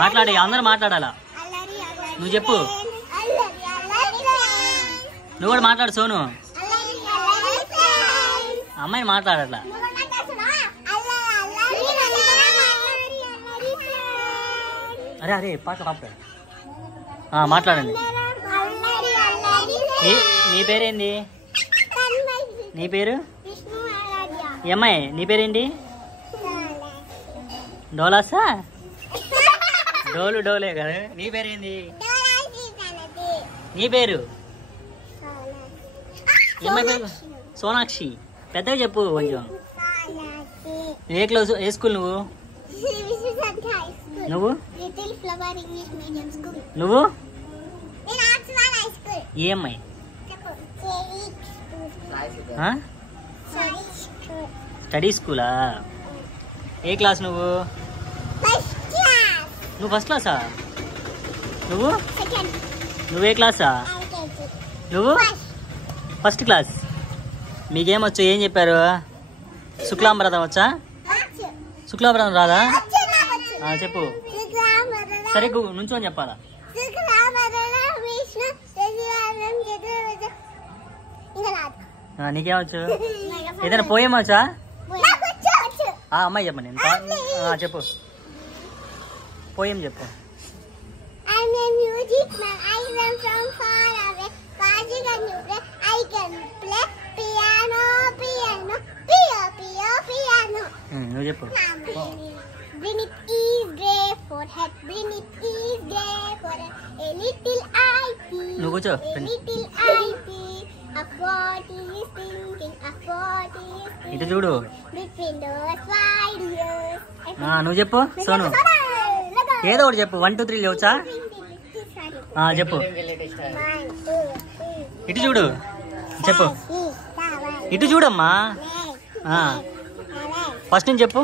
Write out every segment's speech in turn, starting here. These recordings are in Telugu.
మాట్లాడి అందరూ మాట్లాడాలా నువ్వు చెప్పు నువ్వు కూడా మాట్లాడు సోను అమ్మాయిని మాట్లాడట్లా అరే అరే పాట పాప మాట్లాడండి నీ పేరేంది నీ పేరు ఈ అమ్మాయి నీ పేరేంటి డోలాసా డోలే కదా నీ పేరేంది నీ పేరు ఈ అమ్మాయి పేరు సోనాక్షి పెద్దగా చెప్పు కొంచెం ఏ క్లాస్ ఏ స్కూల్ నువ్వు నువ్వు ఏ అమ్మాయి స్టడీ స్కూలా ఏ క్లాస్ నువ్వు ఫస్ట్ క్లాసా నువ్వే క్లాసా నువ్వు ఫస్ట్ క్లాస్ మీకేమొచ్చు ఏం చెప్పారు శుక్లాంబరదం వచ్చా శుక్లాంబరదం రాదా చెప్పు సరే నుంచోని చెప్పాలా నీకేమొచ్చు ఏదైనా పోయేమొచ్చా అమ్మాయి చెప్పండి నేను చెప్పు పోయం చెప్పు నువ్వు చెప్పు నువ్వు కూర్చో ఇటు చూడు నువ్వు చెప్పు సోను ఏదో ఒకటి చెప్పు 1 2 3 లేవచ్చా చెప్పు ఇటు చూడు చెప్పు ఇటు చూడమ్మా ఫస్ట్ నుంచి చెప్పు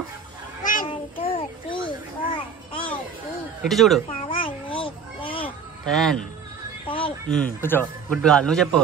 ఇటు చూడు 10 కూర్చో గుడ్ బాల్ నువ్వు చెప్పు